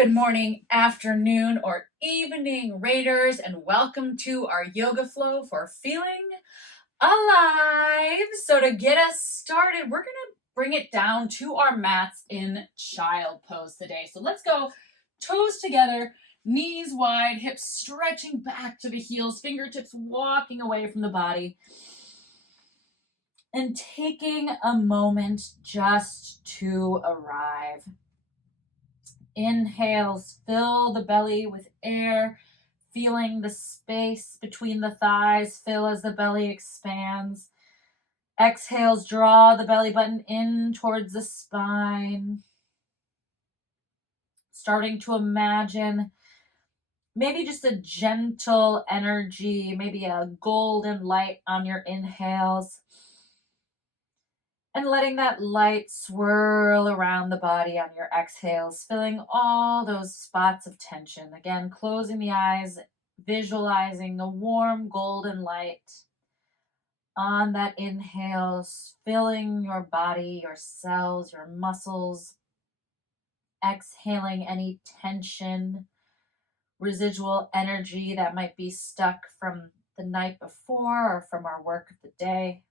good morning, afternoon, or evening, Raiders, and welcome to our yoga flow for feeling alive. So to get us started, we're going to bring it down to our mats in child pose today. So let's go toes together, knees wide, hips stretching back to the heels, fingertips walking away from the body. And taking a moment just to arrive. Inhales, fill the belly with air, feeling the space between the thighs fill as the belly expands. Exhales, draw the belly button in towards the spine. Starting to imagine maybe just a gentle energy, maybe a golden light on your inhales. And letting that light swirl around the body on your exhales, filling all those spots of tension. Again, closing the eyes, visualizing the warm golden light on that inhale, filling your body, your cells, your muscles. Exhaling any tension, residual energy that might be stuck from the night before or from our work of the day.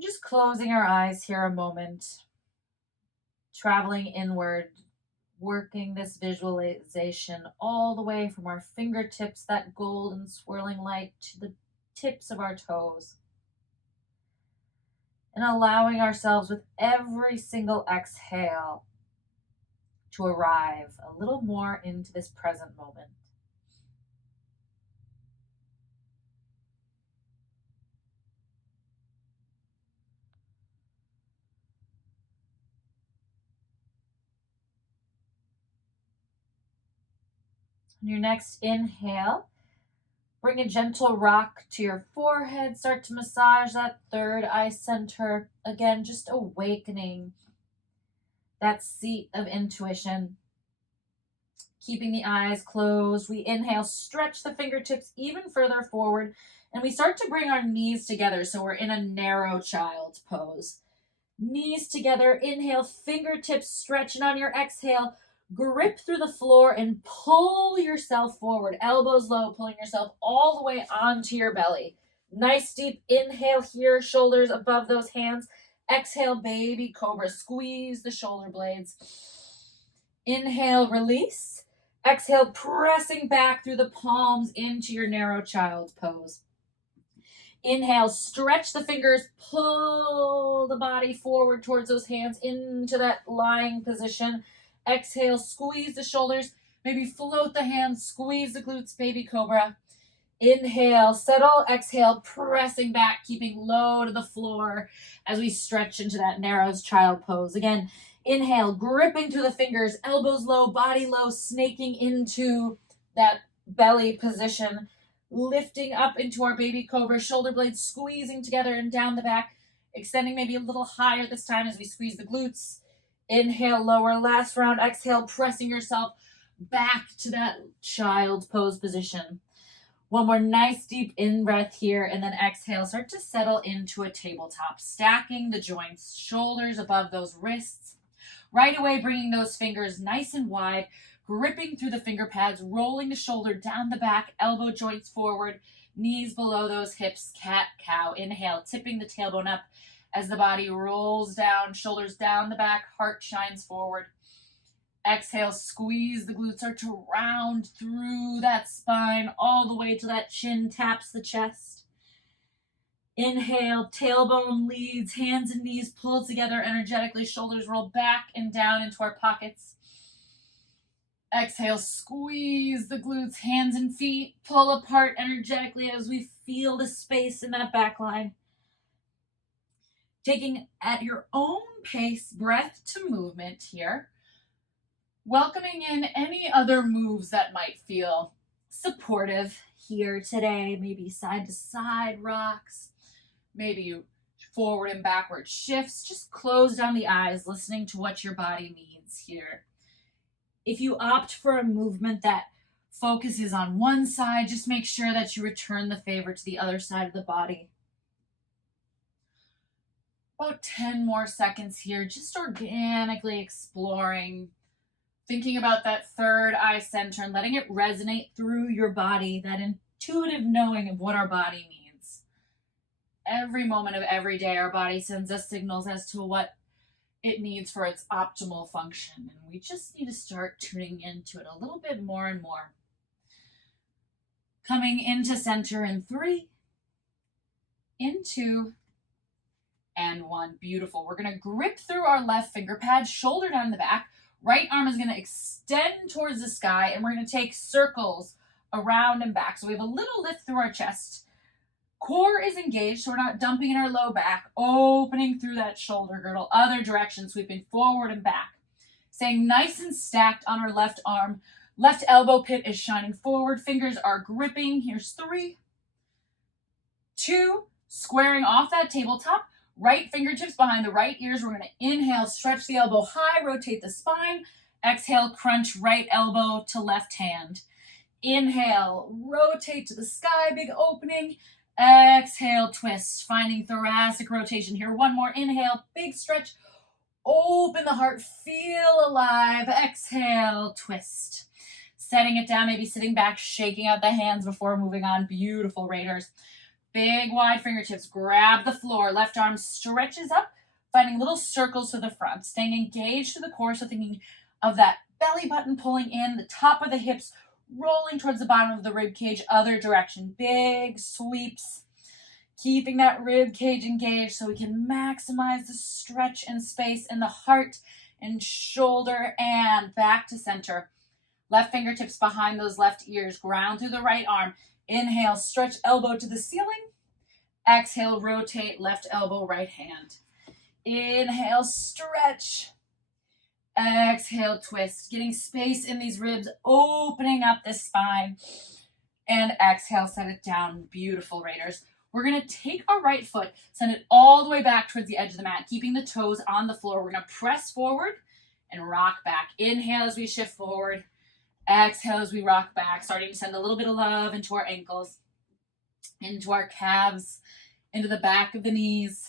Just closing our eyes here a moment, traveling inward, working this visualization all the way from our fingertips, that golden swirling light, to the tips of our toes. And allowing ourselves with every single exhale to arrive a little more into this present moment. On your next inhale, bring a gentle rock to your forehead. Start to massage that third eye center. Again, just awakening that seat of intuition. Keeping the eyes closed, we inhale, stretch the fingertips even further forward, and we start to bring our knees together. So we're in a narrow child's pose. Knees together, inhale, fingertips stretching on your exhale. Grip through the floor and pull yourself forward. Elbows low, pulling yourself all the way onto your belly. Nice deep inhale here, shoulders above those hands. Exhale, baby cobra. Squeeze the shoulder blades. Inhale, release. Exhale, pressing back through the palms into your narrow child's pose. Inhale, stretch the fingers, pull the body forward towards those hands into that lying position. Exhale, squeeze the shoulders, maybe float the hands, squeeze the glutes, baby cobra. Inhale, settle, exhale, pressing back, keeping low to the floor as we stretch into that narrow child pose. Again, inhale, gripping through the fingers, elbows low, body low, snaking into that belly position, lifting up into our baby cobra, shoulder blades squeezing together and down the back, extending maybe a little higher this time as we squeeze the glutes. Inhale, lower, last round. Exhale, pressing yourself back to that child pose position. One more nice deep in-breath here, and then exhale. Start to settle into a tabletop, stacking the joints, shoulders above those wrists. Right away, bringing those fingers nice and wide, gripping through the finger pads, rolling the shoulder down the back, elbow joints forward, knees below those hips, cat-cow. Inhale, tipping the tailbone up as the body rolls down, shoulders down the back, heart shines forward. Exhale, squeeze the glutes, start to round through that spine all the way till that chin taps the chest. Inhale, tailbone leads, hands and knees pull together energetically, shoulders roll back and down into our pockets. Exhale, squeeze the glutes, hands and feet pull apart energetically as we feel the space in that back line. Taking at your own pace, breath to movement here. Welcoming in any other moves that might feel supportive here today. Maybe side to side rocks, maybe forward and backward shifts. Just close down the eyes, listening to what your body needs here. If you opt for a movement that focuses on one side, just make sure that you return the favor to the other side of the body. About 10 more seconds here, just organically exploring, thinking about that third eye center and letting it resonate through your body, that intuitive knowing of what our body needs. Every moment of every day, our body sends us signals as to what it needs for its optimal function, and we just need to start tuning into it a little bit more and more. Coming into center in 3, in 2, and 1. Beautiful. We're going to grip through our left finger pad, shoulder down the back. Right arm is going to extend towards the sky, and we're going to take circles around and back. So we have a little lift through our chest. Core is engaged, so we're not dumping in our low back, opening through that shoulder girdle. Other direction, sweeping forward and back. Staying nice and stacked on our left arm. Left elbow pit is shining forward. Fingers are gripping. Here's 3, 2, squaring off that tabletop. Right fingertips behind the right ears. We're going to inhale, stretch the elbow high, rotate the spine. Exhale, crunch right elbow to left hand. Inhale, rotate to the sky, big opening. Exhale, twist, finding thoracic rotation here. One more, inhale, big stretch. Open the heart, feel alive. Exhale, twist. Setting it down, maybe sitting back, shaking out the hands before moving on. Beautiful, Raiders. Big wide fingertips, grab the floor. Left arm stretches up, finding little circles to the front. Staying engaged to the core, so thinking of that belly button pulling in, the top of the hips rolling towards the bottom of the rib cage, other direction. Big sweeps, keeping that rib cage engaged so we can maximize the stretch and space in the heart and shoulder, and back to center. Left fingertips behind those left ears, ground through the right arm. Inhale, stretch elbow to the ceiling. Exhale, rotate left elbow, right hand. Inhale, stretch. Exhale, twist. Getting space in these ribs, opening up the spine. And exhale, set it down. Beautiful, Raiders. We're going to take our right foot, send it all the way back towards the edge of the mat, keeping the toes on the floor. We're going to press forward and rock back. Inhale as we shift forward. Exhale as we rock back, starting to send a little bit of love into our ankles, into our calves, into the back of the knees.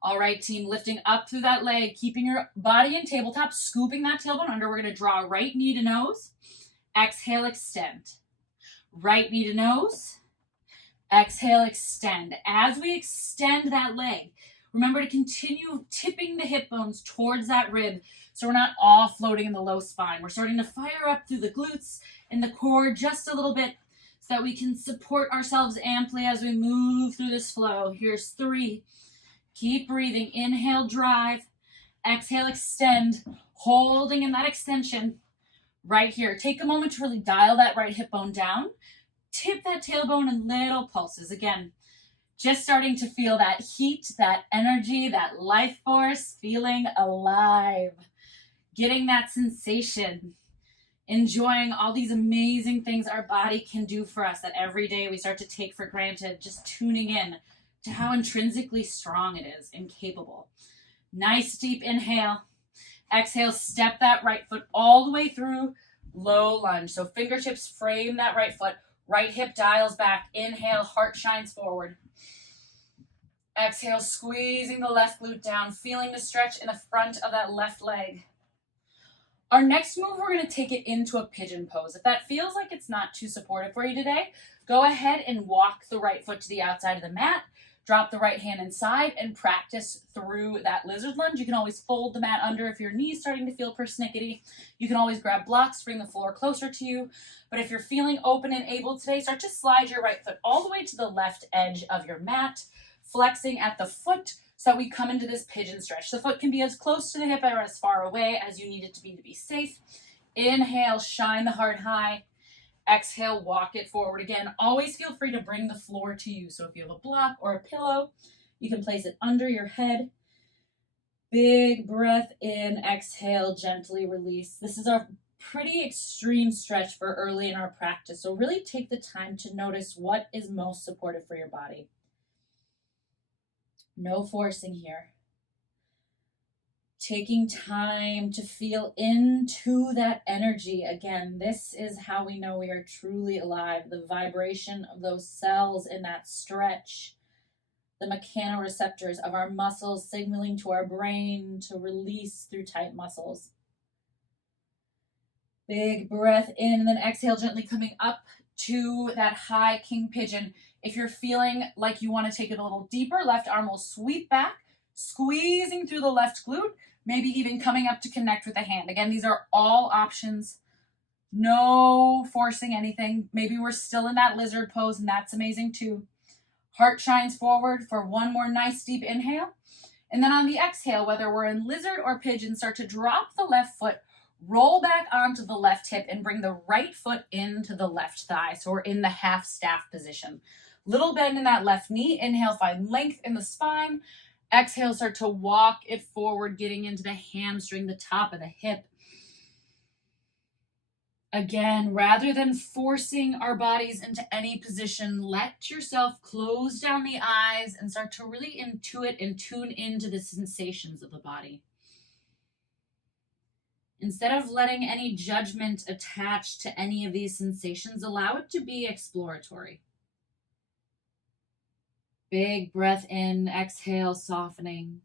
All right, team, lifting up through that leg, keeping your body in tabletop, scooping that tailbone under. We're going to draw right knee to nose. Exhale, extend. Right knee to nose. Exhale, extend. As we extend that leg, remember to continue tipping the hip bones towards that rib, so we're not all floating in the low spine. We're starting to fire up through the glutes and the core just a little bit so that we can support ourselves amply as we move through this flow. Here's 3. Keep breathing. Inhale, drive. Exhale, extend. Holding in that extension right here. Take a moment to really dial that right hip bone down. Tip that tailbone in little pulses. Again, just starting to feel that heat, that energy, that life force, feeling alive. Getting that sensation, enjoying all these amazing things our body can do for us that every day we start to take for granted, just tuning in to how intrinsically strong it is and capable. Nice deep inhale. Exhale, step that right foot all the way through, low lunge. So fingertips frame that right foot, right hip dials back. Inhale, heart shines forward. Exhale, squeezing the left glute down, feeling the stretch in the front of that left leg. Our next move, we're going to take it into a pigeon pose. If that feels like it's not too supportive for you today, go ahead and walk the right foot to the outside of the mat, drop the right hand inside, and practice through that lizard lunge. You can always fold the mat under if your knee's starting to feel persnickety. You can always grab blocks, bring the floor closer to you. But if you're feeling open and able today, start to slide your right foot all the way to the left edge of your mat, flexing at the foot, so that we come into this pigeon stretch. The foot can be as close to the hip or as far away as you need it to be safe. Inhale, shine the heart high. Exhale, walk it forward again. Always feel free to bring the floor to you. So if you have a block or a pillow, you can place it under your head. Big breath in, exhale, gently release. This is a pretty extreme stretch for early in our practice. So really take the time to notice what is most supportive for your body. No forcing here. Taking time to feel into that energy. Again, this is how we know we are truly alive. The vibration of those cells in that stretch. the mechanoreceptors of our muscles, signaling to our brain to release through tight muscles. Big breath in, and then exhale, gently coming up to that high king pigeon. If you're feeling like you want to take it a little deeper, left arm will sweep back, squeezing through the left glute, maybe even coming up to connect with the hand. Again, these are all options. No forcing anything. Maybe we're still in that lizard pose, and that's amazing too. Heart shines forward for one more nice deep inhale. And then on the exhale, whether we're in lizard or pigeon, start to drop the left foot, roll back onto the left hip, and bring the right foot into the left thigh. So we're in the half staff position. Little bend in that left knee. Inhale, find length in the spine. Exhale, start to walk it forward, getting into the hamstring, the top of the hip. Again, rather than forcing our bodies into any position, let yourself close down the eyes and start to really intuit and tune into the sensations of the body. Instead of letting any judgment attach to any of these sensations, allow it to be exploratory. Big breath in, exhale, softening.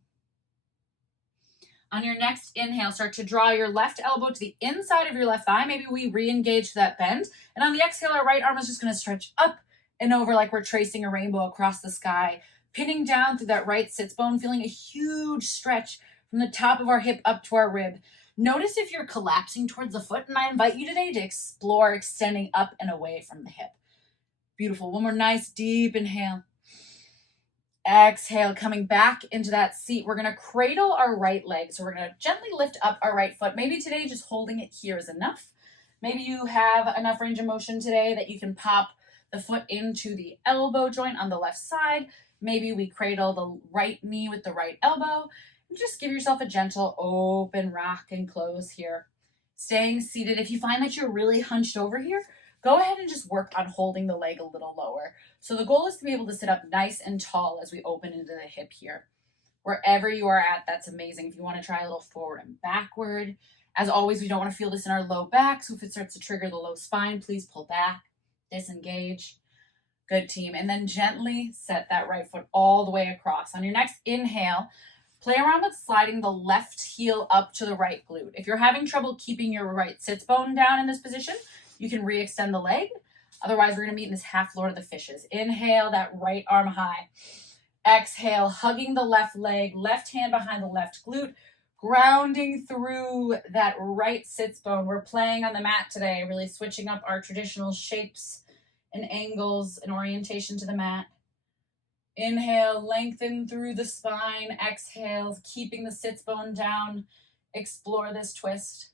On your next inhale, start to draw your left elbow to the inside of your left thigh. Maybe we re-engage that bend. And on the exhale, our right arm is just going to stretch up and over like we're tracing a rainbow across the sky, pinning down through that right sits bone, feeling a huge stretch from the top of our hip up to our rib. Notice if you're collapsing towards the foot, and I invite you today to explore extending up and away from the hip. Beautiful. One more nice deep inhale. Exhale, coming back into that seat. We're going to cradle our right leg. So we're going to gently lift up our right foot. Maybe today just holding it here is enough. Maybe you have enough range of motion today that you can pop the foot into the elbow joint on the left side. Maybe we cradle the right knee with the right elbow. And just give yourself a gentle open rock and close here. Staying seated. If you find that you're really hunched over here, go ahead and just work on holding the leg a little lower. So the goal is to be able to sit up nice and tall as we open into the hip here. Wherever you are at, that's amazing. If you want to try a little forward and backward. As always, we don't want to feel this in our low back. So if it starts to trigger the low spine, please pull back, disengage. Good, team. And then gently set that right foot all the way across. On your next inhale, play around with sliding the left heel up to the right glute. If you're having trouble keeping your right sits bone down in this position, you can re-extend the leg. Otherwise, we're going to meet in this half Lord of the Fishes. Inhale, that right arm high. Exhale, hugging the left leg, left hand behind the left glute, grounding through that right sits bone. We're playing on the mat today, really switching up our traditional shapes and angles and orientation to the mat. Inhale, lengthen through the spine. Exhale, keeping the sits bone down. Explore this twist.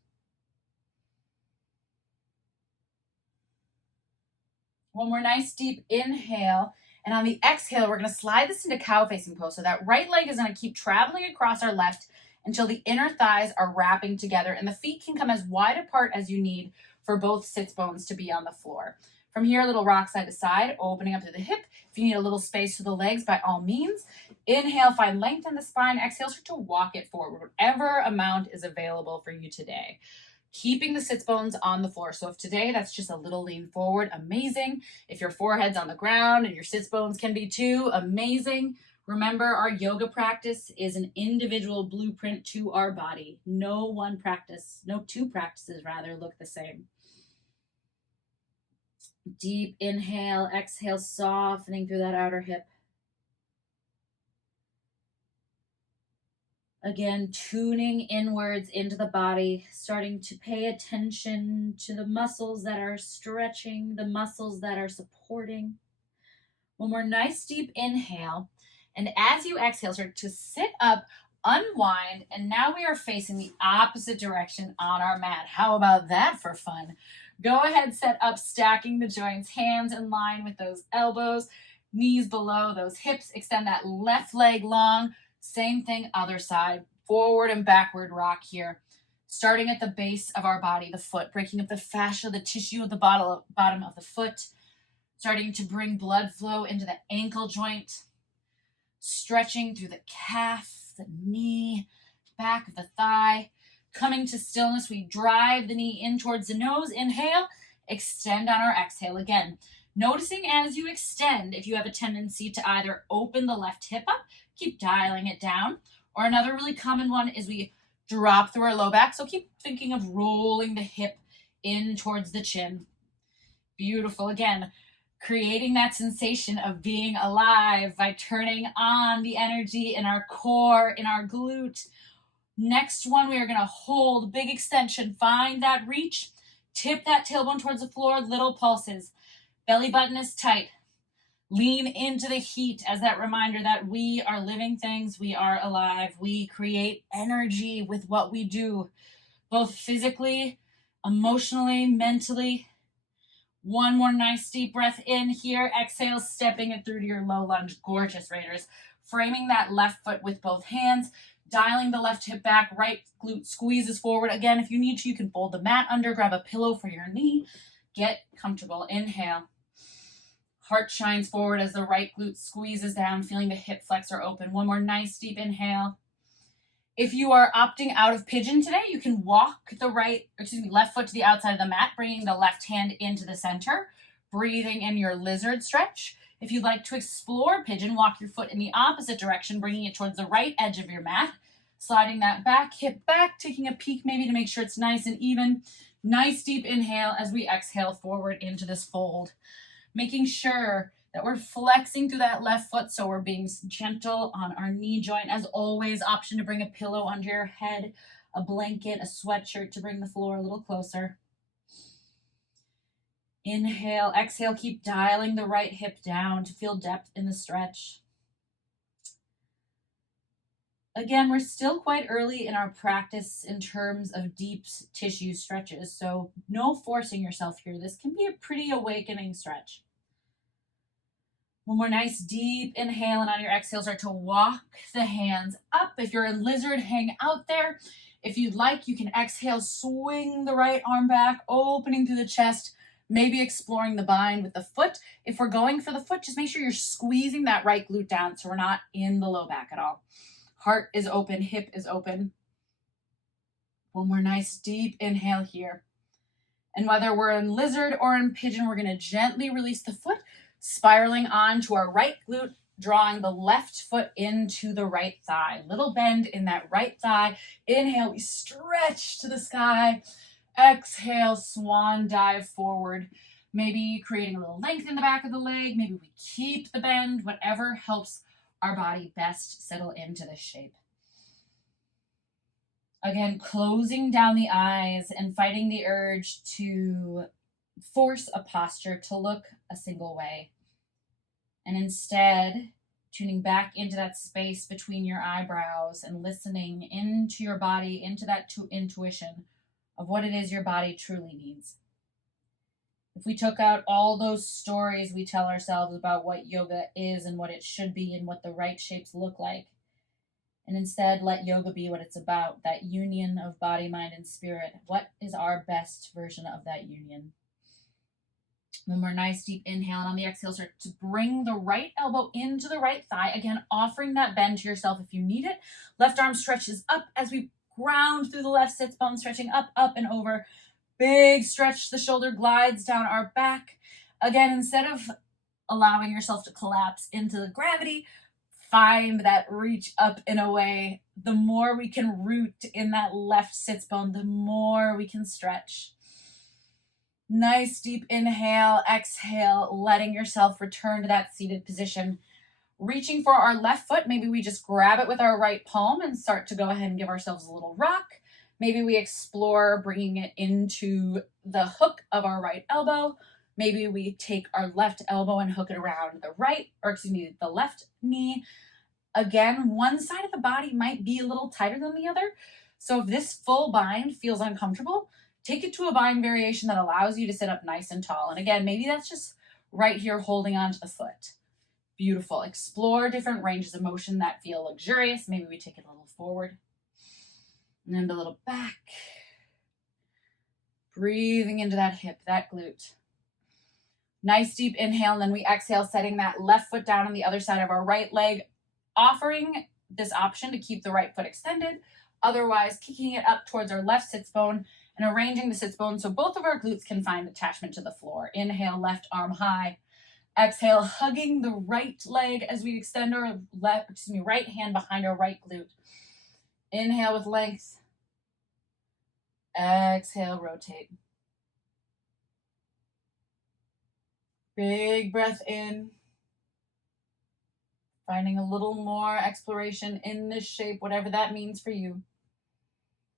One more nice deep inhale. And on the exhale, we're going to slide this into cow facing pose. So that right leg is going to keep traveling across our left until the inner thighs are wrapping together and the feet can come as wide apart as you need for both sits bones to be on the floor. From here, a little rock side to side, opening up to the hip. If you need a little space for the legs, by all means. Inhale, find length in the spine. Exhale, start to walk it forward, whatever amount is available for you today. Keeping the sits bones on the floor. So if today that's just a little lean forward, amazing. If your forehead's on the ground and your sits bones can be too, amazing. Remember, our yoga practice is an individual blueprint to our body. No one practice, no two practices rather, look the same. Deep inhale, exhale, softening through that outer hip. Again, tuning inwards into the body, starting to pay attention to the muscles that are stretching, the muscles that are supporting. One more nice deep inhale. And as you exhale, start to sit up, unwind, and now we are facing the opposite direction on our mat. How about that for fun? Go ahead, set up, stacking the joints, hands in line with those elbows, knees below those hips. Extend that left leg long. Same thing, other side. Forward and backward rock here. Starting at the base of our body, the foot, breaking up the fascia, the tissue of the bottom of the foot. Starting to bring blood flow into the ankle joint. Stretching through the calf, the knee, back of the thigh. Coming to stillness, we drive the knee in towards the nose. Inhale, extend on our exhale. Again, Noticing as you extend, if you have a tendency to either open the left hip up, keep dialing it down, or another really common one is we drop through our low back. So keep thinking of rolling the hip in towards the chin. Beautiful. Again, creating that sensation of being alive by turning on the energy in our core, in our glute. Next one, we are going to hold big extension. Find that reach. Tip that tailbone towards the floor. Little pulses. Belly button is tight. Lean into the heat as that reminder that we are living things. We are alive. We create energy with what we do, both physically, emotionally, mentally. One more nice deep breath in here. Exhale, stepping it through to your low lunge. Gorgeous, Raiders. Framing that left foot with both hands. Dialing the left hip back. Right glute squeezes forward. Again, if you need to, you can fold the mat under. Grab a pillow for your knee. Get comfortable. Inhale. Heart shines forward as the right glute squeezes down, feeling the hip flexor open. One more nice deep inhale. If you are opting out of Pigeon today, you can walk the left foot to the outside of the mat, bringing the left hand into the center, breathing in your lizard stretch. If you'd like to explore Pigeon, walk your foot in the opposite direction, bringing it towards the right edge of your mat, sliding that back, hip back, taking a peek maybe to make sure it's nice and even. Nice deep inhale as we exhale forward into this fold. Making sure that we're flexing through that left foot, so we're being gentle on our knee joint. As always, option to bring a pillow under your head, a blanket, a sweatshirt to bring the floor a little closer. Inhale, exhale, keep dialing the right hip down to feel depth in the stretch. Again, we're still quite early in our practice in terms of deep tissue stretches, so no forcing yourself here. This can be a pretty awakening stretch. One more nice deep inhale, and on your exhale, start to walk the hands up. If you're in lizard, hang out there. If you'd like, you can exhale, swing the right arm back, opening through the chest, maybe exploring the bind with the foot. If we're going for the foot, just make sure you're squeezing that right glute down so we're not in the low back at all. Heart is open, hip is open. One more nice deep inhale here. And whether we're in lizard or in Pigeon, we're going to gently release the foot, spiraling on to our right glute, drawing the left foot into the right thigh. Little bend in that right thigh. Inhale, we stretch to the sky. Exhale, swan dive forward. Maybe creating a little length in the back of the leg. Maybe we keep the bend, whatever helps our body best settle into this shape. Again, closing down the eyes and fighting the urge to force a posture to look a single way. And instead, tuning back into that space between your eyebrows and listening into your body, into that intuition of what it is your body truly needs. If we took out all those stories we tell ourselves about what yoga is and what it should be and what the right shapes look like, and instead let yoga be what it's about, that union of body, mind, and spirit, what is our best version of that union? One more nice deep inhale, and on the exhale, start to bring the right elbow into the right thigh. Again, offering that bend to yourself if you need it. Left arm stretches up as we ground through the left sits bone, stretching up, up, and over. Big stretch, the shoulder glides down our back. Again, instead of allowing yourself to collapse into the gravity, find that reach up and away. The more we can root in that left sits bone, the more we can stretch. Nice deep inhale, exhale, letting yourself return to that seated position. Reaching for our left foot, maybe we just grab it with our right palm and start to go ahead and give ourselves a little rock. Maybe we explore bringing it into the hook of our right elbow. Maybe we take our left elbow and hook it around the left knee. Again, one side of the body might be a little tighter than the other. So if this full bind feels uncomfortable, take it to a bind variation that allows you to sit up nice and tall. And again, maybe that's just right here holding onto the foot. Beautiful. Explore different ranges of motion that feel luxurious. Maybe we take it a little forward and a little back. Breathing into that hip, that glute. Nice deep inhale, and then we exhale, setting that left foot down on the other side of our right leg, offering this option to keep the right foot extended, otherwise kicking it up towards our left sits bone and arranging the sits bone so both of our glutes can find attachment to the floor. Inhale, left arm high. Exhale, hugging the right leg as we extend our right hand behind our right glute. Inhale with length. Exhale, rotate. Big breath in. Finding a little more exploration in this shape, whatever that means for you.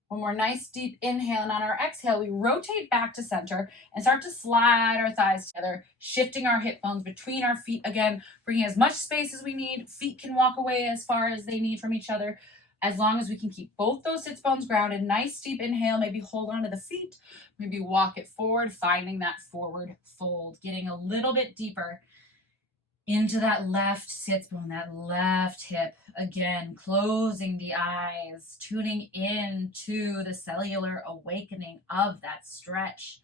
One more nice deep inhale, and on our exhale, we rotate back to center and start to slide our thighs together, shifting our hip bones between our feet. Again, bringing as much space as we need. Feet can walk away as far as they need from each other, as long as we can keep both those sits bones grounded. Nice deep inhale, maybe hold on to the feet, maybe walk it forward, finding that forward fold, getting a little bit deeper into that left sits bone, that left hip. Again, closing the eyes, tuning in to the cellular awakening of that stretch.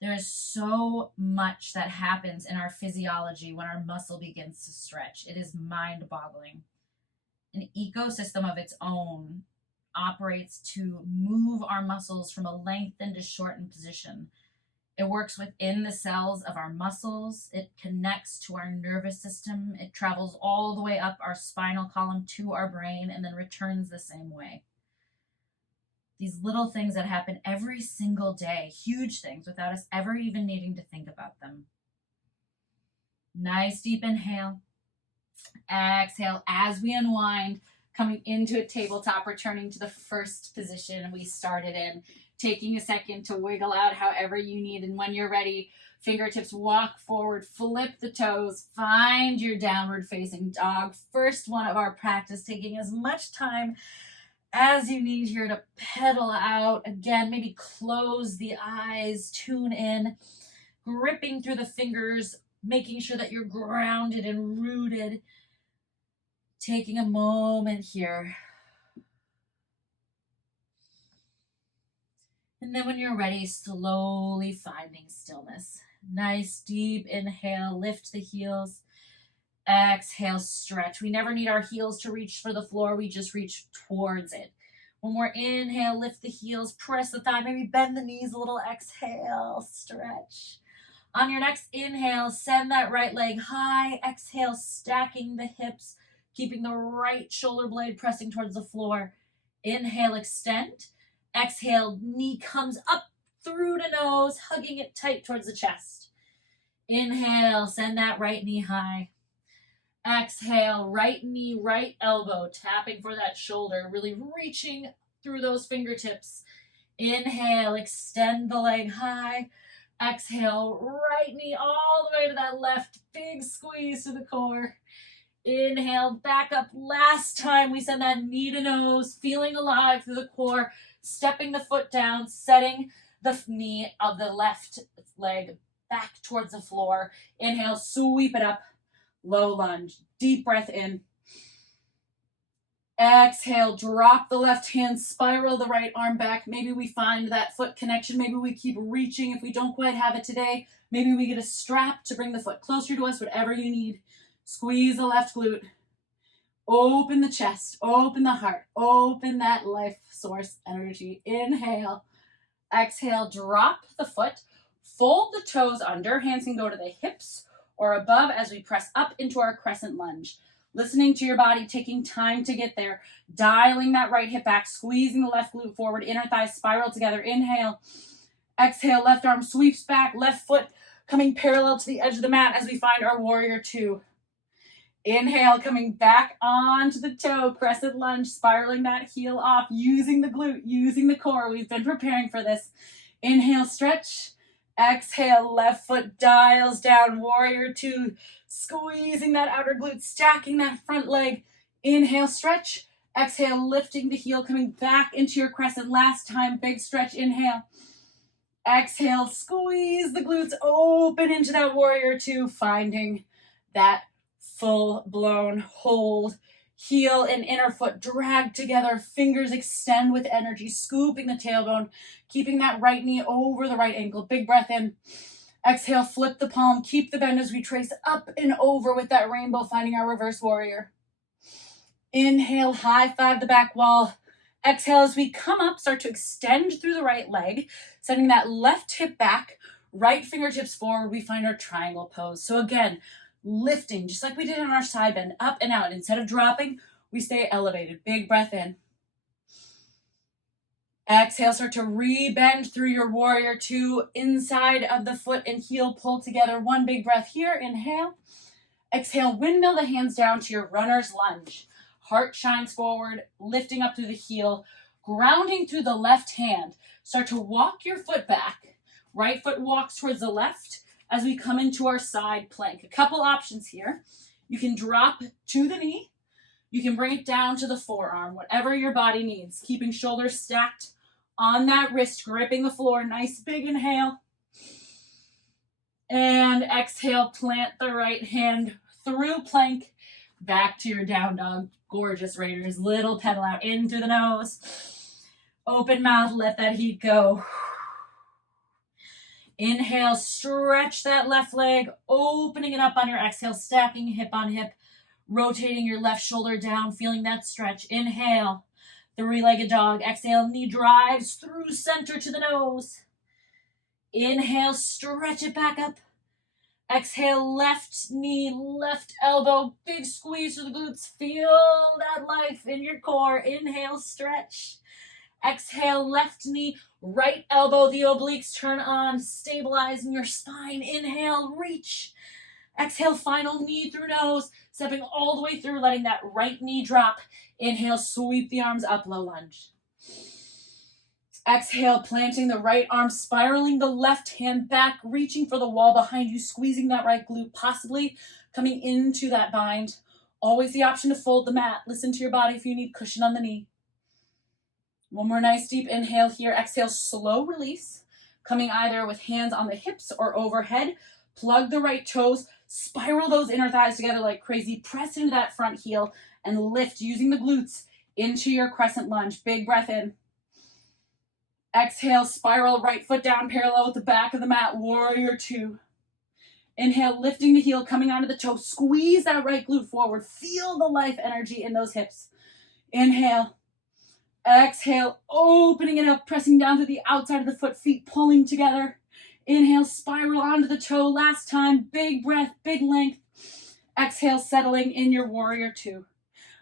There's so much that happens in our physiology when our muscle begins to stretch. It is mind-boggling. An ecosystem of its own operates to move our muscles from a lengthened to shortened position. It works within the cells of our muscles. It connects to our nervous system. It travels all the way up our spinal column to our brain and then returns the same way. These little things that happen every single day, huge things without us ever even needing to think about them. Nice deep inhale. Exhale as we unwind, coming into a tabletop, returning to the first position we started in. Taking a second to wiggle out however you need. And when you're ready, fingertips walk forward, flip the toes, find your downward facing dog. First one of our practice, taking as much time as you need here to pedal out. Again, maybe close the eyes, tune in, gripping through the fingers, making sure that you're grounded and rooted. Taking a moment here. And then when you're ready, slowly finding stillness. Nice deep inhale, lift the heels. Exhale, stretch. We never need our heels to reach for the floor. We just reach towards it. One more inhale, lift the heels, press the thigh, maybe bend the knees a little. Exhale, stretch. On your next inhale, send that right leg high. Exhale, stacking the hips, keeping the right shoulder blade pressing towards the floor. Inhale, extend. Exhale, knee comes up through the nose, hugging it tight towards the chest. Inhale, send that right knee high. Exhale, right knee, right elbow, tapping for that shoulder, really reaching through those fingertips. Inhale, extend the leg high. Exhale, right knee all the way to that left, big squeeze to the core. Inhale, back up. Last time we send that knee to nose, feeling alive through the core. Stepping the foot down, setting the knee of the left leg back towards the floor. Inhale, sweep it up, low lunge. Deep breath in. Exhale, drop the left hand, spiral the right arm back. Maybe we find that foot connection. Maybe we keep reaching. If we don't quite have it today, maybe we get a strap to bring the foot closer to us, whatever you need. Squeeze the left glute. Open the chest, open the heart, open that life source energy. Inhale, exhale, drop the foot, fold the toes under, hands can go to the hips or above as we press up into our crescent lunge. Listening to your body, taking time to get there, dialing that right hip back, squeezing the left glute forward, inner thighs spiral together. Inhale, exhale, left arm sweeps back, left foot coming parallel to the edge of the mat as we find our warrior two. Inhale, coming back onto the toe, crescent lunge, spiraling that heel off, using the glute, using the core. We've been preparing for this. Inhale, stretch. Exhale, left foot dials down, warrior two, squeezing that outer glute, stacking that front leg. Inhale, stretch. Exhale, lifting the heel, coming back into your crescent. Last time, big stretch, inhale. Exhale, squeeze the glutes, open into that warrior two, finding that full-blown hold. Heel and inner foot drag together, fingers extend with energy, scooping the tailbone, keeping that right knee over the right ankle. Big breath in. Exhale, flip the palm, keep the bend as we trace up and over with that rainbow, finding our reverse warrior. Inhale, high five the back wall. Exhale, as we come up, start to extend through the right leg, sending that left hip back, Right fingertips forward, we find our triangle pose. So again, lifting, just like we did on our side bend, up and out. Instead of dropping, we stay elevated. Big breath in. Exhale, start to re-bend through your warrior two, inside of the foot and heel pull together. One big breath here, inhale. Exhale, windmill the hands down to your runner's lunge. Heart shines forward, lifting up through the heel, grounding through the left hand. Start to walk your foot back. Right foot walks towards the left as we come into our side plank. A couple options here. You can drop to the knee. You can bring it down to the forearm, whatever your body needs. Keeping shoulders stacked on that wrist, gripping the floor. Nice big inhale. And exhale, plant the right hand through plank, back to your down dog. Gorgeous, Raiders. Little pedal out in through the nose. Open mouth, let that heat go. Inhale, stretch that left leg, opening it up on your exhale, stacking hip on hip, rotating your left shoulder down, feeling that stretch. Inhale, three-legged dog. Exhale, knee drives through center to the nose. Inhale, stretch it back up. Exhale, left knee, left elbow, big squeeze through the glutes. Feel that life in your core. Inhale, stretch. Exhale, left knee, right elbow, the obliques turn on, stabilizing your spine. Inhale, reach. Exhale, final knee through nose, stepping all the way through, letting that right knee drop. Inhale, sweep the arms up, low lunge. Exhale, planting the right arm, spiraling the left hand back, reaching for the wall behind you, squeezing that right glute, possibly coming into that bind. Always the option to fold the mat. Listen to your body if you need cushion on the knee. One more nice deep inhale here. Exhale, slow release. Coming either with hands on the hips or overhead. Plug the right toes. Spiral those inner thighs together like crazy. Press into that front heel and lift using the glutes into your crescent lunge. Big breath in. Exhale, spiral right foot down parallel with the back of the mat. Warrior two. Inhale, lifting the heel, coming onto the toe. Squeeze that right glute forward. Feel the life energy in those hips. Inhale. Exhale, opening it up, pressing down to the outside of the foot, feet pulling together. Inhale, spiral onto the toe. Last time, big breath, big length. Exhale, settling in your warrior two.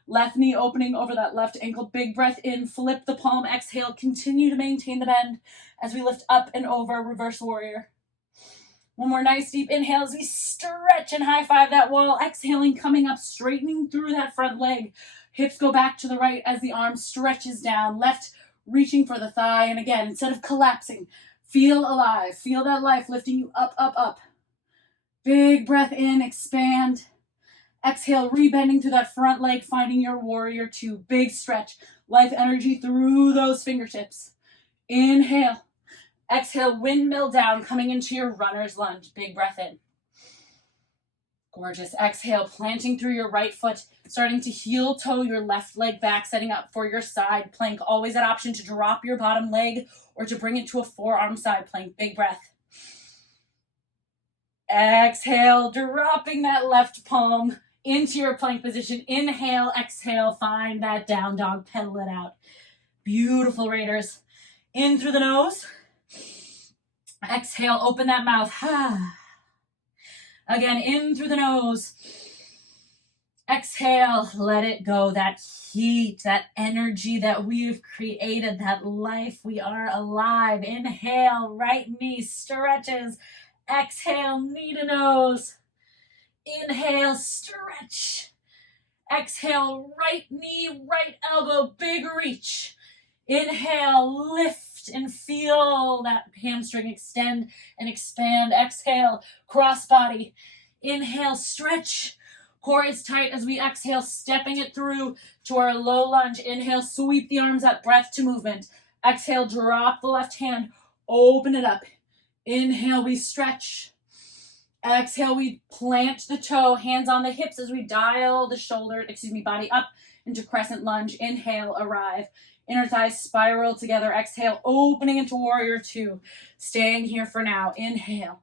Left knee opening over that left ankle. Big breath in, flip the palm. Exhale, continue to maintain the bend as we lift up and over, reverse warrior. One more nice deep inhale as we stretch and high five that wall. Exhaling, coming up, straightening through that front leg. Hips go back to the right as the arm stretches down. Left reaching for the thigh. And again, instead of collapsing, feel alive. Feel that life lifting you up, up, up. Big breath in, expand. Exhale, rebending through that front leg, finding your warrior two. Big stretch. Life energy through those fingertips. Inhale. Exhale, windmill down, coming into your runner's lunge. Big breath in. Gorgeous. Exhale, planting through your right foot, starting to heel toe your left leg back, setting up for your side plank. Always that option to drop your bottom leg or to bring it to a forearm side plank. Big breath. Exhale, dropping that left palm into your plank position. Inhale, exhale, find that down dog, pedal it out. Beautiful, Raiders. In through the nose. Exhale, open that mouth. Again, in through the nose. Exhale, let it go. That heat, that energy that we've created, that life, we are alive. Inhale, right knee stretches. Exhale, knee to nose. Inhale, stretch. Exhale, right knee, right elbow, big reach. Inhale, lift and feel that hamstring extend and expand. Exhale, cross body. Inhale, stretch. Core is tight as we exhale, stepping it through to our low lunge. Inhale, sweep the arms up, breath to movement. Exhale, drop the left hand, open it up. Inhale, we stretch. Exhale, we plant the toe, hands on the hips as we dial the body up into crescent lunge. Inhale, arrive. Inner thighs spiral together. Exhale, opening into warrior two. Staying here for now. Inhale.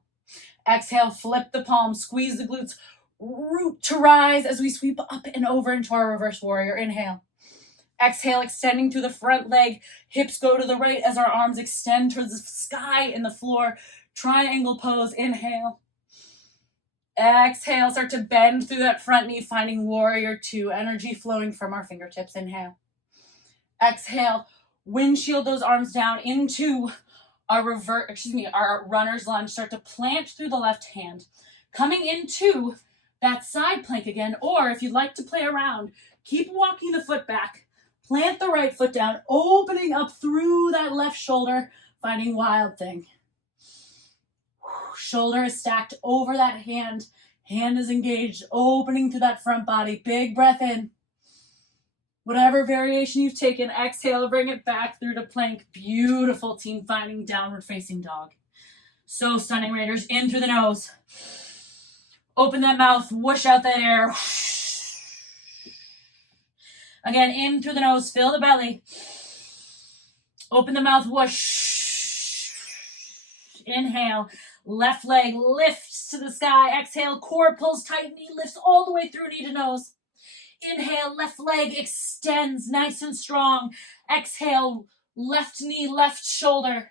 Exhale, flip the palms, squeeze the glutes, root to rise as we sweep up and over into our reverse warrior. Inhale. Exhale, extending through the front leg. Hips go to the right as our arms extend towards the sky and the floor. triangle pose. Inhale. Exhale, start to bend through that front knee, finding warrior two, energy flowing from our fingertips. Inhale. Exhale, windshield those arms down into our our runner's lunge. Start to plant through the left hand. Coming into that side plank again, or if you'd like to play around, keep walking the foot back. Plant the right foot down, opening up through that left shoulder, finding wild thing. Shoulder is stacked over that hand. Hand is engaged, opening through that front body. Big breath in. Whatever variation you've taken, exhale, bring it back through to plank. Beautiful, team, finding downward facing dog. So stunning, Raiders. In through the nose. Open that mouth, whoosh out that air. Again, in through the nose, fill the belly. Open the mouth, whoosh. Inhale, left leg lifts to the sky. Exhale, core pulls tight, knee lifts all the way through knee to nose. Inhale, left leg extends nice and strong. Exhale, left knee, left shoulder.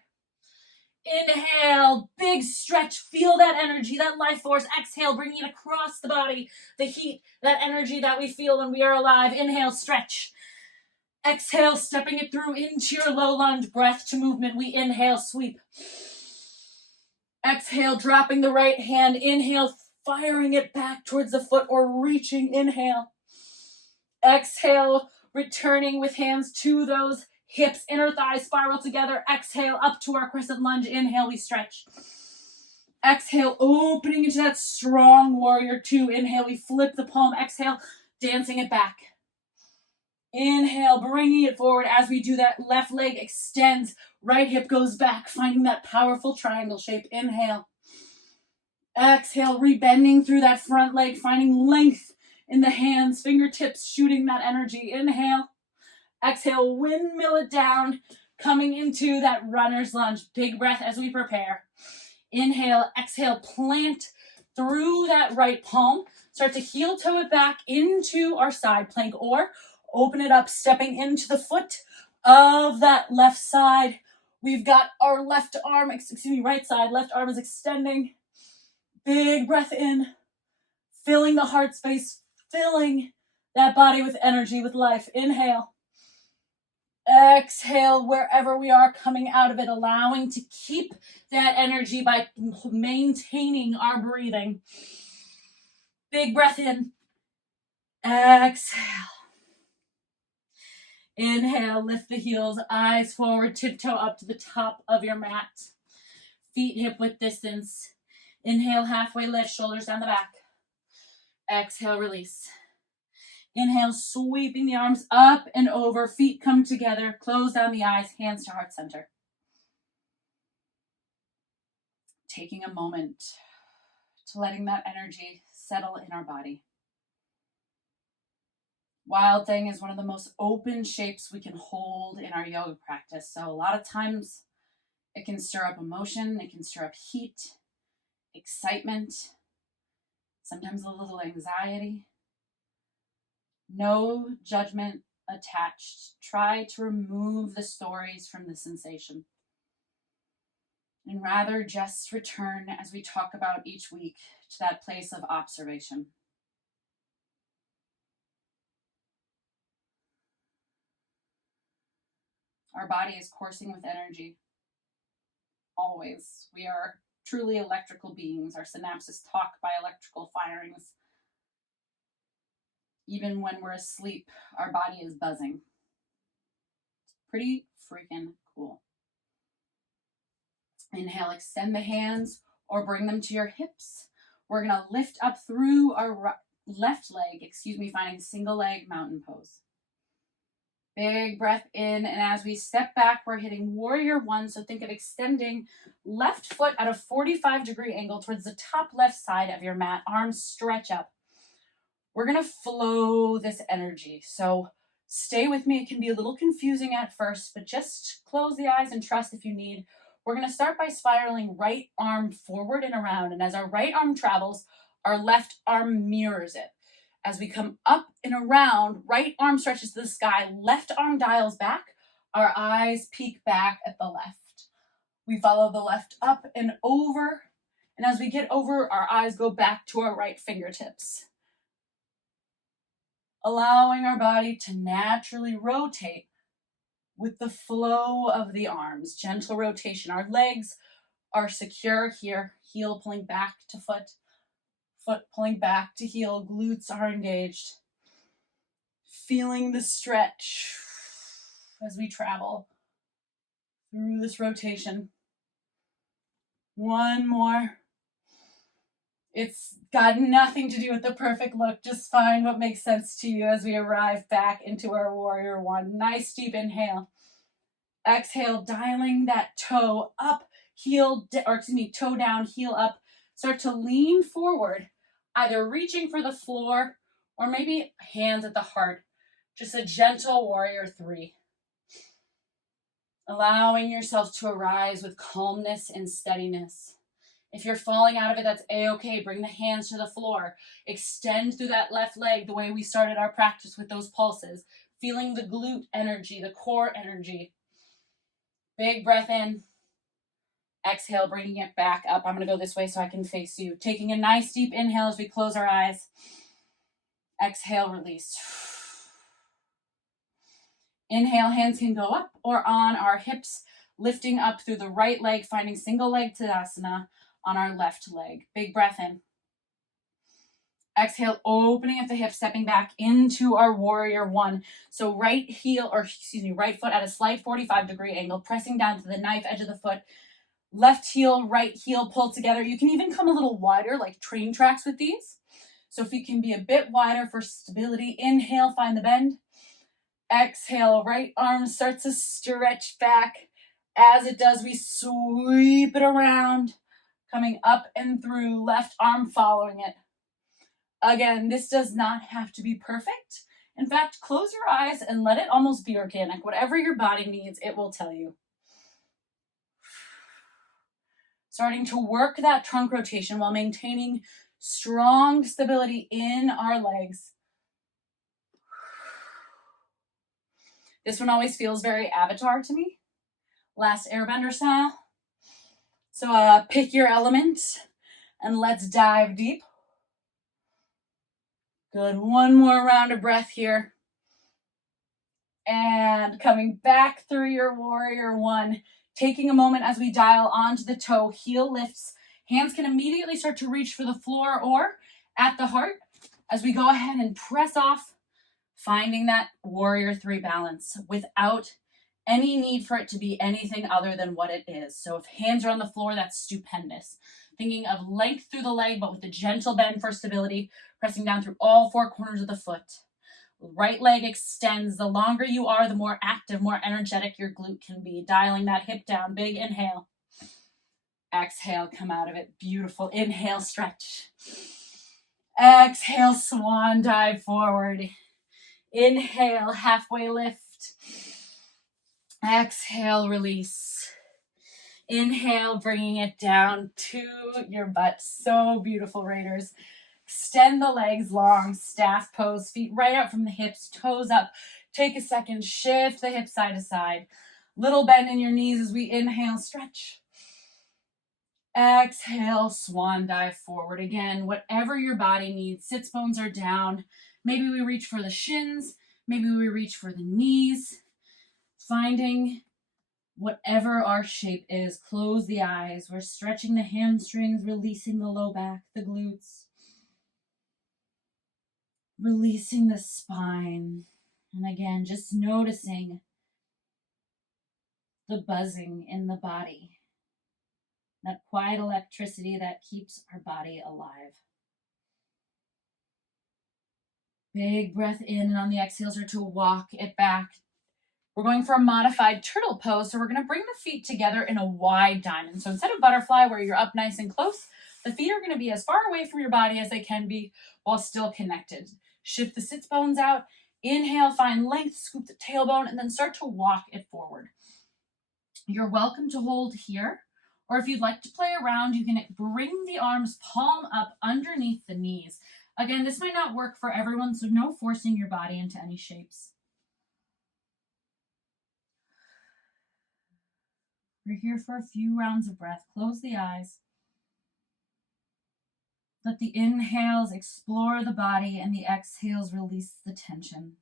Inhale, big stretch. Feel that energy, that life force. Exhale, bringing it across the body. The heat, that energy that we feel when we are alive. Inhale, stretch. Exhale, stepping it through into your low lunge. Breath to movement. We inhale, sweep. Exhale, dropping the right hand. Inhale, firing it back towards the foot or reaching. Inhale. Exhale, returning with hands to those hips, inner thighs spiral together. Exhale, up to our crescent lunge. Inhale, we stretch. Exhale, opening into that strong warrior two. Inhale, we flip the palm. Exhale, dancing it back. Inhale, bringing it forward. As we do that, left leg extends. Right hip goes back, finding that powerful triangle shape. Inhale. Exhale, rebending through that front leg, finding length in the hands, fingertips shooting that energy. Inhale. Exhale, windmill it down, coming into that runner's lunge. Big breath as we prepare. Inhale, exhale, plant through that right palm. Start to heel toe it back into our side plank or open it up, stepping into the foot of that left side. We've got our left arm, right side, left arm is extending. Big breath in, filling the heart space, filling that body with energy, with life. Inhale. Exhale, wherever we are, coming out of it, allowing to keep that energy by maintaining our breathing. Big breath in. Exhale. Inhale, lift the heels, eyes forward, tiptoe up to the top of your mat. Feet hip width distance. Inhale, halfway lift, shoulders down the back. Exhale, release. Inhale, sweeping the arms up and over, feet come together, close down the eyes, hands to heart center. Taking a moment to letting that energy settle in our body. Wild thing is one of the most open shapes we can hold in our yoga practice. So a lot of times it can stir up emotion, it can stir up heat, excitement, sometimes a little anxiety. No judgment attached. Try to remove the stories from the sensation. And rather just return, as we talk about each week, to that place of observation. Our body is coursing with energy. Always. We are truly electrical beings. Our synapses talk by electrical firings. Even when we're asleep, our body is buzzing. Pretty freaking cool. Inhale, extend the hands or bring them to your hips. We're going to lift up through our left leg, finding single leg mountain pose. Big breath in, and as we step back, we're hitting warrior one. So think of extending left foot at a 45-degree angle towards the top left side of your mat. Arms stretch up. We're going to flow this energy. So stay with me. It can be a little confusing at first, but just close the eyes and trust if you need. We're going to start by spiraling right arm forward and around. And as our right arm travels, our left arm mirrors it. As we come up and around, right arm stretches to the sky, left arm dials back, our eyes peek back at the left. We follow the left up and over. And as we get over, our eyes go back to our right fingertips, allowing our body to naturally rotate with the flow of the arms. Gentle rotation. Our legs are secure here. Heel pulling back to foot. Foot pulling back to heel. Glutes are engaged. Feeling the stretch as we travel through this rotation. One more. It's got nothing to do with the perfect look. Just find what makes sense to you as we arrive back into our warrior one. Nice deep inhale. Exhale, dialing that toe up, toe down, heel up. Start to lean forward, either reaching for the floor or maybe hands at the heart. Just a gentle warrior three. Allowing yourself to arise with calmness and steadiness. If you're falling out of it, that's a-okay. Bring the hands to the floor. Extend through that left leg the way we started our practice with those pulses. Feeling the glute energy, the core energy. Big breath in. Exhale, bringing it back up. I'm going to go this way so I can face you. Taking a nice deep inhale as we close our eyes. Exhale, release. Inhale, hands can go up or on our hips, lifting up through the right leg, finding single leg Savasana on our left leg. Big breath in. Exhale, opening at the hips, stepping back into our warrior one. So right foot at a slight 45-degree angle, pressing down to the knife edge of the foot. Left heel, right heel pulled together. You can even come a little wider, like train tracks with these. So if you can be a bit wider for stability, inhale, find the bend. Exhale, right arm starts to stretch back. As it does, we sweep it around, coming up and through, left arm following it. Again, this does not have to be perfect. In fact, close your eyes and let it almost be organic. Whatever your body needs, it will tell you. Starting to work that trunk rotation while maintaining strong stability in our legs. This one always feels very Avatar to me. Last Airbender style. So pick your element and let's dive deep. Good, one more round of breath here. And coming back through your warrior one, taking a moment as we dial onto the toe, heel lifts. Hands can immediately start to reach for the floor or at the heart as we go ahead and press off, finding that warrior three balance without any need for it to be anything other than what it is. So if hands are on the floor, that's stupendous. Thinking of length through the leg, but with a gentle bend for stability, pressing down through all four corners of the foot. Right leg extends. The longer you are, the more active, more energetic your glute can be. Dialing that hip down. Big inhale. Exhale, come out of it. Beautiful. Inhale, stretch. Exhale, swan dive forward. Inhale, halfway lift. Exhale, release. Inhale, bringing it down to your butt. So beautiful, Raiders. Extend the legs long, staff pose, feet right out from the hips, toes up. Take a second, shift the hips side to side. Little bend in your knees as we inhale, stretch. Exhale, swan dive forward. Again, whatever your body needs. Sits bones are down. Maybe we reach for the shins. Maybe we reach for the knees. Finding whatever our shape is. Close the eyes. We're stretching the hamstrings, releasing the low back, the glutes. Releasing the spine. And again, just noticing the buzzing in the body. That quiet electricity that keeps our body alive. Big breath in, and on the exhales are to walk it back. We're going for a modified turtle pose, so we're going to bring the feet together in a wide diamond. So instead of butterfly, where you're up nice and close, the feet are going to be as far away from your body as they can be while still connected. Shift the sits bones out. Inhale, find length, scoop the tailbone, and then start to walk it forward. You're welcome to hold here, or if you'd like to play around, you can bring the arms palm up underneath the knees. Again, this might not work for everyone, so no forcing your body into any shapes. We're here for a few rounds of breath. Close the eyes. Let the inhales explore the body and the exhales release the tension.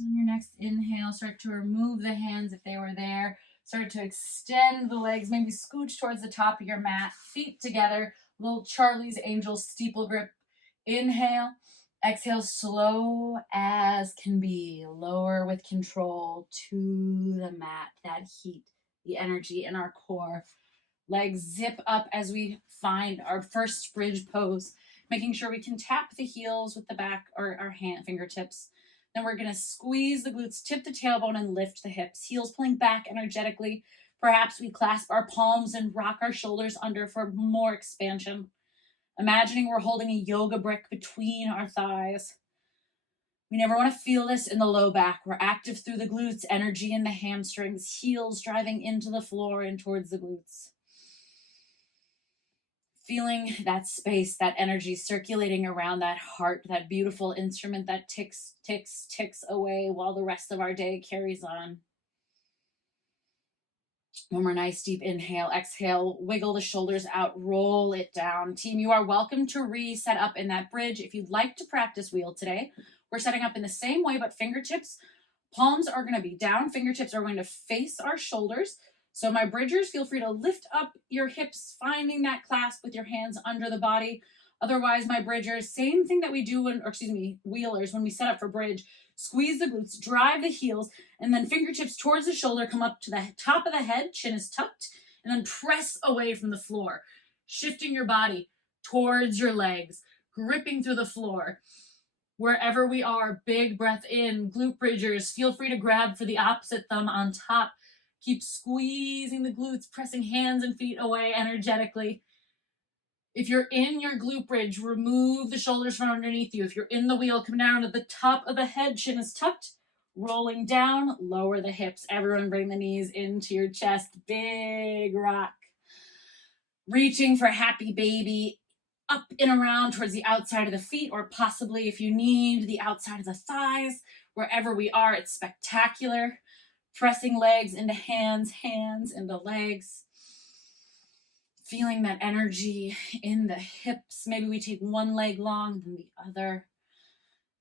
On your next inhale, start to remove the hands if they were there. Start to extend the legs, maybe scooch towards the top of your mat, feet together, little Charlie's Angel steeple grip. Inhale, exhale, slow as can be. Lower with control to the mat, that heat, the energy in our core. Legs zip up as we find our first bridge pose, making sure we can tap the heels with the back or our hand fingertips. Then we're going to squeeze the glutes, tip the tailbone, and lift the hips. Heels pulling back energetically. Perhaps we clasp our palms and rock our shoulders under for more expansion. Imagining we're holding a yoga brick between our thighs. We never want to feel this in the low back. We're active through the glutes, energy in the hamstrings, heels driving into the floor and towards the glutes. Feeling that space, that energy circulating around that heart, that beautiful instrument that ticks, ticks, ticks away while the rest of our day carries on. One more nice deep inhale, exhale, wiggle the shoulders out, roll it down. Team, you are welcome to reset up in that bridge. If you'd like to practice wheel today, we're setting up in the same way, but fingertips, palms are going to be down, fingertips are going to face our shoulders. So my bridgers, feel free to lift up your hips, finding that clasp with your hands under the body. Otherwise, my bridgers, same thing that we do wheelers, when we set up for bridge, squeeze the glutes, drive the heels, and then fingertips towards the shoulder, come up to the top of the head, chin is tucked, and then press away from the floor, shifting your body towards your legs, gripping through the floor. Wherever we are, big breath in, glute bridgers, feel free to grab for the opposite thumb on top. Keep squeezing the glutes, pressing hands and feet away energetically. If you're in your glute bridge, remove the shoulders from underneath you. If you're in the wheel, come down to the top of the head, chin is tucked, rolling down, lower the hips. Everyone bring the knees into your chest, big rock. Reaching for happy baby, up and around towards the outside of the feet, or possibly if you need, the outside of the thighs. Wherever we are, it's spectacular. Pressing legs into hands, hands into legs. Feeling that energy in the hips. Maybe we take one leg long, then the other.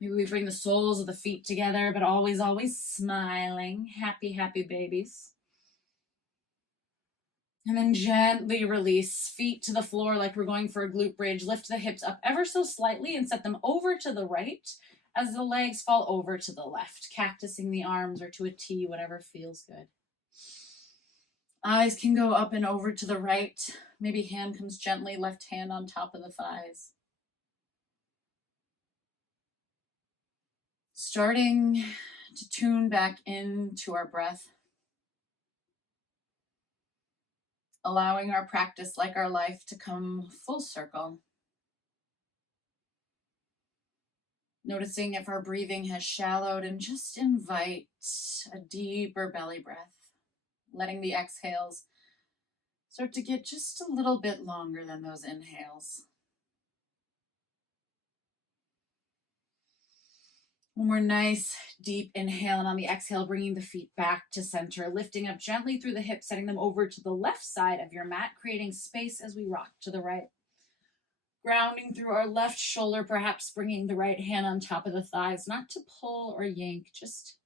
Maybe we bring the soles of the feet together, but always, always smiling. Happy, happy babies. And then gently release, feet to the floor like we're going for a glute bridge. Lift the hips up ever so slightly and set them over to the right as the legs fall over to the left, cactusing the arms or to a T, whatever feels good. Eyes can go up and over to the right. Maybe hand comes gently, left hand on top of the thighs. Starting to tune back into our breath. Allowing our practice, like our life, to come full circle. Noticing if our breathing has shallowed, and just invite a deeper belly breath. Letting the exhales start to get just a little bit longer than those inhales. One more nice deep inhale, and on the exhale, bringing the feet back to center, lifting up gently through the hips, setting them over to the left side of your mat, creating space as we rock to the right. Grounding through our left shoulder, perhaps bringing the right hand on top of the thighs, not to pull or yank, just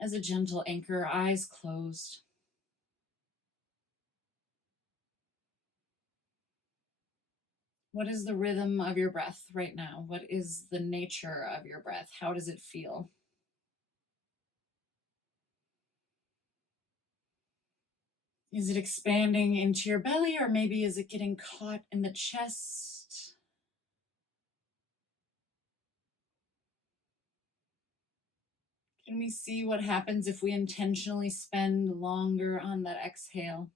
as a gentle anchor, eyes closed. What is the rhythm of your breath right now? What is the nature of your breath? How does it feel? Is it expanding into your belly, or maybe is it getting caught in the chest? Can we see what happens if we intentionally spend longer on that exhale?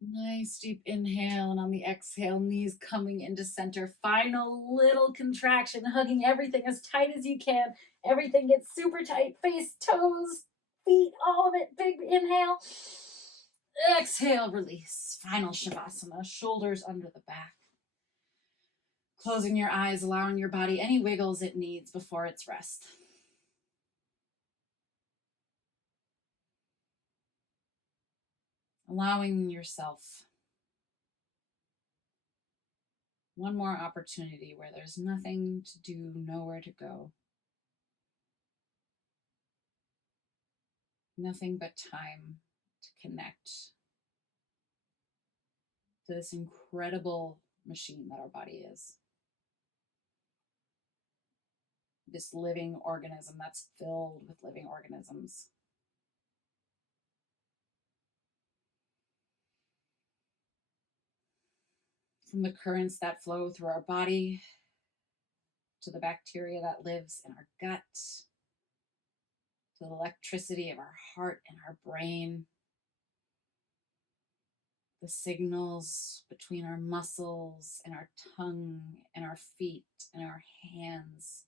Nice deep inhale, and on the exhale, knees coming into center. Final little contraction, hugging everything as tight as you can. Everything gets super tight, face, toes, feet, all of it. Big inhale. Exhale, release. Final Shavasana, shoulders under the back. Closing your eyes, allowing your body any wiggles it needs before its rest. Allowing yourself one more opportunity where there's nothing to do, nowhere to go. Nothing but time to connect to this incredible machine that our body is. This living organism that's filled with living organisms. From the currents that flow through our body to the bacteria that lives in our gut, to the electricity of our heart and our brain, the signals between our muscles and our tongue and our feet and our hands,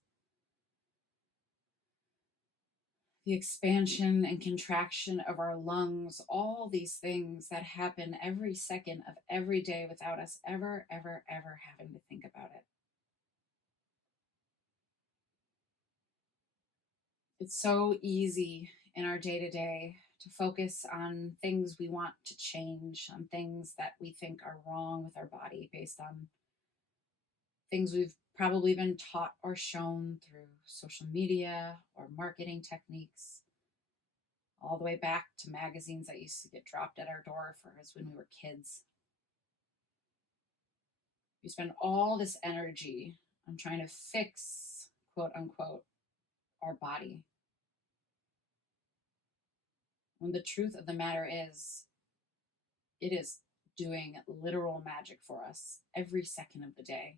the expansion and contraction of our lungs, all these things that happen every second of every day without us ever having to think about it. It's so easy in our day-to-day to focus on things we want to change, on things that we think are wrong with our body based on things we've probably been taught or shown through social media or marketing techniques, all the way back to magazines that used to get dropped at our door for us when we were kids. We spend all this energy on trying to fix, quote unquote, our body, when the truth of the matter is, it is doing literal magic for us every second of the day.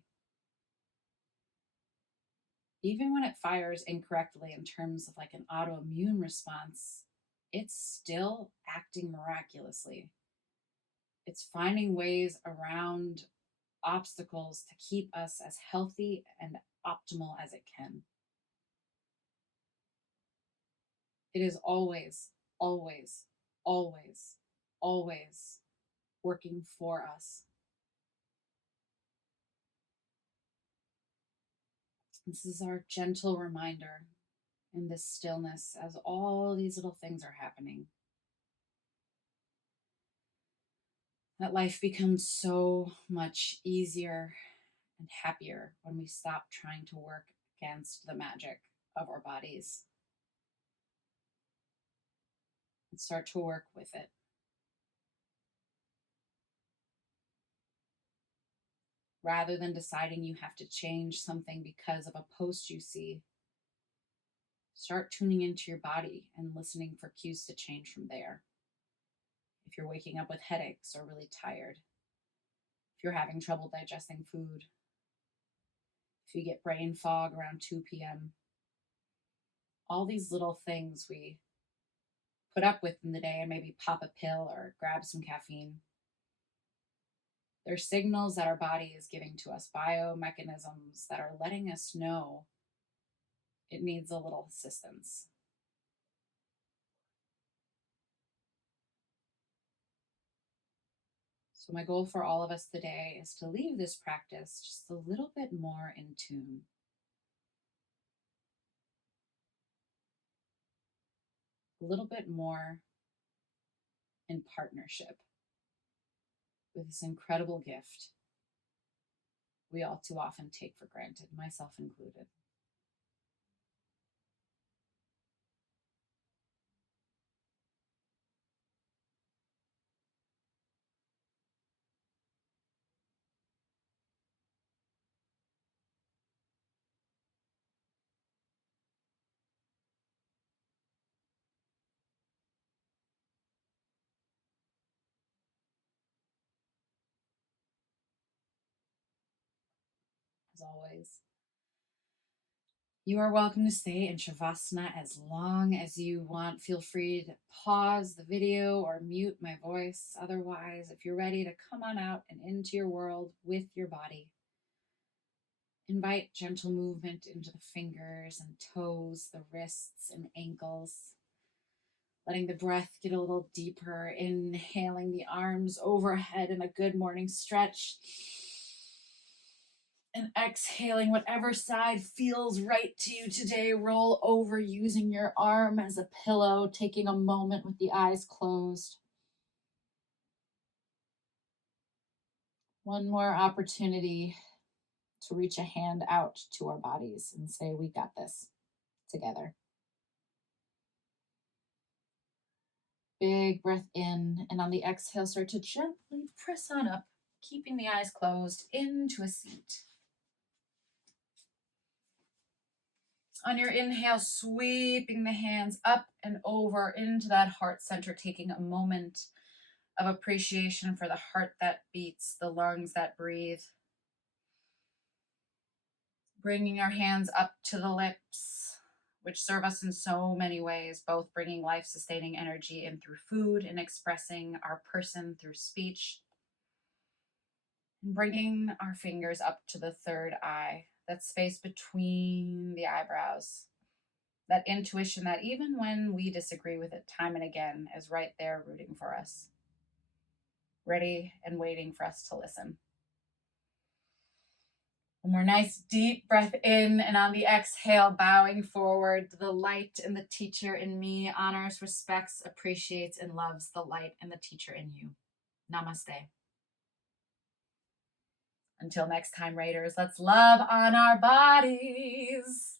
Even when it fires incorrectly in terms of like an autoimmune response, it's still acting miraculously. It's finding ways around obstacles to keep us as healthy and optimal as it can. It is always, always, always, always working for us. This is our gentle reminder in this stillness as all these little things are happening. That life becomes so much easier and happier when we stop trying to work against the magic of our bodies and start to work with it. Rather than deciding you have to change something because of a post you see, start tuning into your body and listening for cues to change from there. If you're waking up with headaches or really tired, if you're having trouble digesting food, if you get brain fog around 2 p.m., all these little things we put up with in the day and maybe pop a pill or grab some caffeine. They're signals that our body is giving to us, biomechanisms that are letting us know it needs a little assistance. So my goal for all of us today is to leave this practice just a little bit more in tune. A little bit more in partnership with this incredible gift we all too often take for granted, myself included. As always, You are welcome to stay in Shavasana as long as you want. Feel free to pause the video or mute my voice. Otherwise, if you're ready to come on out and into your world with your body, invite gentle movement into the fingers and toes, the wrists and ankles. Letting the breath get a little deeper, inhaling the arms overhead in a good morning stretch. And exhaling whatever side feels right to you today. Roll over using your arm as a pillow, taking a moment with the eyes closed. One more opportunity to reach a hand out to our bodies and say, we got this together. Big breath in, and on the exhale, start to gently press on up, keeping the eyes closed, into a seat. On your inhale, sweeping the hands up and over into that heart center, taking a moment of appreciation for the heart that beats, the lungs that breathe. Bringing our hands up to the lips, which serve us in so many ways, both bringing life-sustaining energy in through food and expressing our person through speech. And bringing our fingers up to the third eye, that space between the eyebrows, that intuition that even when we disagree with it time and again is right there rooting for us, ready and waiting for us to listen. One more nice deep breath in, and on the exhale, bowing forward, the light and the teacher in me honors, respects, appreciates, and loves the light and the teacher in you. Namaste. Until next time, Raiders, let's love on our bodies.